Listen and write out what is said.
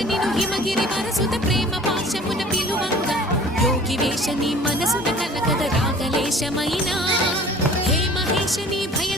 నిను హిమగిరి వరసుత ప్రేమ పాశమున పిలువంగా యోగి వేష నీ మనసున కలకద రాగలేశమైనా హే మహేశ నీ భయ